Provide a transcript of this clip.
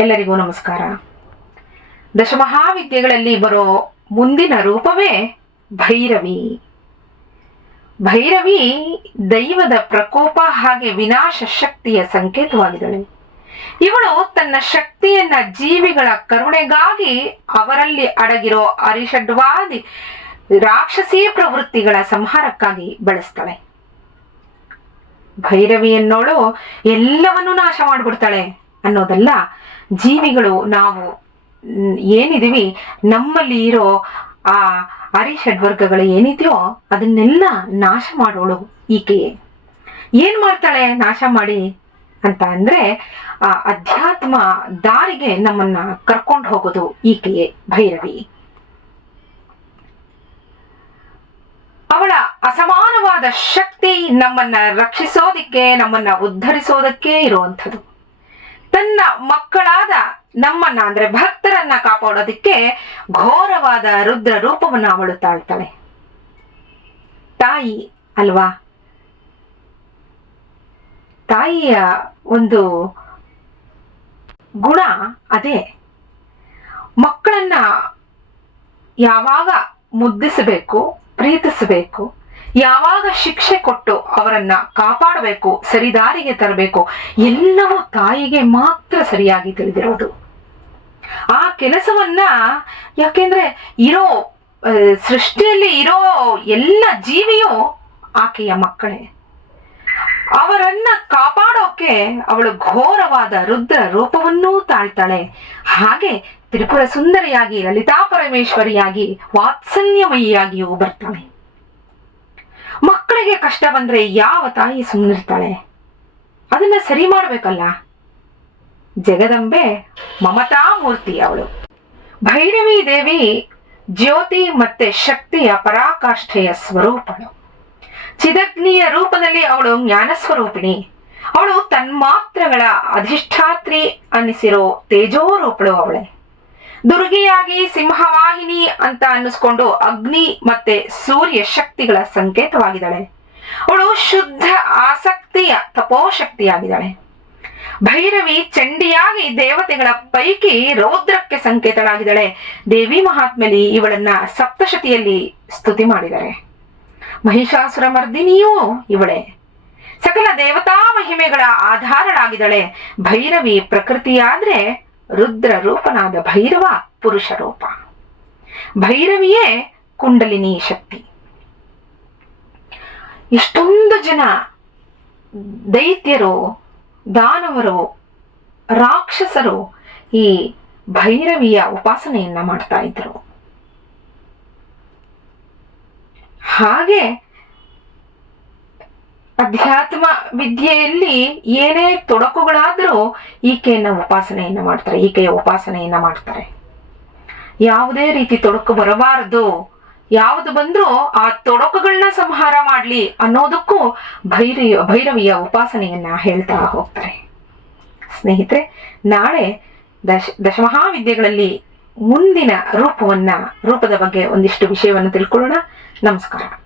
ಎಲ್ಲರಿಗೂ ನಮಸ್ಕಾರ. ದಶಮಹಾವಿದ್ಯೆಗಳಲ್ಲಿ ಬರೋ ಮುಂದಿನ ರೂಪವೇ ಭೈರವಿ. ಭೈರವಿ ದೈವದ ಪ್ರಕೋಪ ಹಾಗೆ ವಿನಾಶ ಶಕ್ತಿಯ ಸಂಕೇತವಾಗಿದ್ದಾಳೆ. ಇವಳು ತನ್ನ ಶಕ್ತಿಯನ್ನ ಜೀವಿಗಳ ಕರುಣೆಗಾಗಿ ಅವರಲ್ಲಿ ಅಡಗಿರೋ ಅರಿಷಡ್ವಾದಿ ರಾಕ್ಷಸೀ ಪ್ರವೃತ್ತಿಗಳ ಸಂಹಾರಕ್ಕಾಗಿ ಬಳಸ್ತಾಳೆ. ಭೈರವಿ ಅನ್ನೋಳು ಎಲ್ಲವನ್ನೂ ನಾಶ ಮಾಡಿಬಿಡ್ತಾಳೆ ಅನ್ನೋದಲ್ಲ ಜೀವಿಗಳು ನಾವು ಏನಿದೀವಿ, ನಮ್ಮಲ್ಲಿ ಇರೋ ಆ ಅರಿಷಡ್ವರ್ಗಗಳು ಏನಿದೆಯೋ ಅದನ್ನೆಲ್ಲ ನಾಶ ಮಾಡೋಳು ಈಕೆಯೇ ಏನ್ ಮಾಡ್ತಾಳೆ ನಾಶ ಮಾಡಿ ಅಂತ ಅಂದ್ರೆ, ಆ ಅಧ್ಯಾತ್ಮ ದಾರಿಗೆ ನಮ್ಮನ್ನ ಕರ್ಕೊಂಡು ಹೋಗೋದು ಈಕೆಯೇ, ಭೈರವಿ. ಅವಳ ಅಸಮಾನವಾದ ಶಕ್ತಿ ನಮ್ಮನ್ನ ರಕ್ಷಿಸೋದಿಕ್ಕೆ, ನಮ್ಮನ್ನ ಉದ್ಧರಿಸೋದಕ್ಕೆ ಇರುವಂಥದ್ದು. ತನ್ನ ಮಕ್ಕಳಾದ ನಮ್ಮನ್ನ ಅಂದ್ರೆ ಭಕ್ತರನ್ನ ಕಾಪಾಡೋದಕ್ಕೆ ಘೋರವಾದ ರುದ್ರ ರೂಪವನ್ನ ಅವಳು ತಾಳ್ತಾಳೆ. ತಾಯಿ ಅಲ್ವಾ? ತಾಯಿಯ ಒಂದು ಗುಣ ಅದೇ. ಮಕ್ಕಳನ್ನ ಯಾವಾಗ ಮುದ್ದಿಸಬೇಕು, ಪ್ರೀತಿಸಬೇಕು ಯಾವಾಗ ಶಿಕ್ಷೆ ಕೊಟ್ಟು ಅವರನ್ನ ಕಾಪಾಡಬೇಕು, ಸರಿದಾರಿಗೆ ತರಬೇಕು, ಎಲ್ಲವೂ ತಾಯಿಗೆ ಮಾತ್ರ ಸರಿಯಾಗಿ ತಿಳಿದಿರೋದು. ಆ ಕೆಲಸವನ್ನ ಯಾಕೆಂದ್ರೆ ಇರೋ ಸೃಷ್ಟಿಯಲ್ಲಿ ಇರೋ ಎಲ್ಲ ಜೀವಿಯು ಆಕೆಯ ಮಕ್ಕಳೇ. ಅವರನ್ನ ಕಾಪಾಡೋಕೆ ಅವಳು ಘೋರವಾದ ರುದ್ರ ರೂಪವನ್ನೂ ತಾಳ್ತಾಳೆ. ಹಾಗೆ ತ್ರಿಪುರ ಸುಂದರಿಯಾಗಿ ಲಲಿತಾ ಪರಮೇಶ್ವರಿಯಾಗಿ ವಾತ್ಸಲ್ಯಮಯಿಯಾಗಿಯೂ ಬರ್ತಾಳೆ. ಮಕ್ಕಳಿಗೆ ಕಷ್ಟ ಬಂದ್ರೆ ಯಾವ ತಾಯಿ ಸುಮ್ಮನಿರ್ತಾಳೆ ಅದನ್ನ ಸರಿ ಮಾಡ್ಬೇಕಲ್ಲ? ಜಗದಂಬೆ ಮಮತಾ ಮೂರ್ತಿ ಅವಳು. ಭೈರವಿ ದೇವಿ ಜ್ಯೋತಿ ಮತ್ತೆ ಶಕ್ತಿಯ ಪರಾಕಾಷ್ಠೆಯ ಸ್ವರೂಪಳು. ಚಿದಗ್ನಿಯ ರೂಪದಲ್ಲಿ ಅವಳು ಜ್ಞಾನ ಸ್ವರೂಪಿಣಿ ಅವಳು ತನ್ಮಾತ್ರಗಳ ಅಧಿಷ್ಠಾತ್ರಿ ಅನ್ನಿಸಿರೋ ತೇಜೋರೂಪಳು ಅವಳೆ. ದುರ್ಗಿಯಾಗಿ ಸಿಂಹವಾಹಿನಿ ಅಂತ ಅನ್ನಿಸ್ಕೊಂಡು ಅಗ್ನಿ ಮತ್ತೆ ಸೂರ್ಯ ಶಕ್ತಿಗಳ ಸಂಕೇತವಾಗಿದ್ದಾಳೆ. ಅವಳು ಶುದ್ಧ ಆಸಕ್ತಿಯ ತಪೋಶಕ್ತಿಯಾಗಿದ್ದಾಳೆ. ಭೈರವಿ ಚಂಡಿಯಾಗಿ ದೇವತೆಗಳ ಪೈಕಿ ರೌದ್ರಕ್ಕೆ ಸಂಕೇತಳಾಗಿದ್ದಾಳೆ. ದೇವಿ ಮಹಾತ್ಮಲಿ ಇವಳನ್ನ ಸಪ್ತಶತಿಯಲ್ಲಿ ಸ್ತುತಿ ಮಾಡಿದ್ದಾರೆ ಮಹಿಷಾಸುರ ಮರ್ದಿನಿಯೂ ಇವಳೇ. ಸಕಲ ದೇವತಾ ಮಹಿಮೆಗಳ ಆಧಾರಳಾಗಿದ್ದಾಳೆ. ಭೈರವಿ ಪ್ರಕೃತಿಯಾದ್ರೆ ರುದ್ರ ರೂಪನಾದ ಭೈರವ ಪುರುಷ ರೂಪ ಭೈರವಿಯೇ ಕುಂಡಲಿನಿ ಶಕ್ತಿ. ಇಷ್ಟೊಂದು ಜನ ದೈತ್ಯರು, ದಾನವರು, ರಾಕ್ಷಸರು ಈ ಭೈರವಿಯ ಉಪಾಸನೆಯನ್ನ ಮಾಡ್ತಾ ಇದ್ರು. ಹಾಗೆ ಅಧ್ಯಾತ್ಮ ವಿದ್ಯೆಯಲ್ಲಿ ಏನೇ ತೊಡಕುಗಳಾದರೂ ಈಕೆಯನ್ನ ಉಪಾಸನೆಯನ್ನ ಮಾಡ್ತಾರೆ, ಈಕೆಯ ಉಪಾಸನೆಯನ್ನ ಮಾಡ್ತಾರೆ. ಯಾವುದೇ ರೀತಿ ತೊಡಕು ಬರಬಾರದು. ಯಾವುದು ಬಂದರೂ ಆ ತೊಡಕುಗಳನ್ನ ಸಂಹಾರ ಮಾಡ್ಲಿ ಅನ್ನೋದಕ್ಕೂ ಭೈರಿ ಭೈರವಿಯ ಉಪಾಸನೆಯನ್ನ ಹೇಳ್ತಾ ಹೋಗ್ತಾರೆ. ಸ್ನೇಹಿತರೆ, ನಾಳೆ ದಶ, ದಶಮಹಾವಿದ್ಯೆಗಳಲ್ಲಿ ಮುಂದಿನ ರೂಪವನ್ನ, ರೂಪದ ಬಗ್ಗೆ ಒಂದಿಷ್ಟು ವಿಷಯವನ್ನು ತಿಳ್ಕೊಳ್ಳೋಣ. ನಮಸ್ಕಾರ.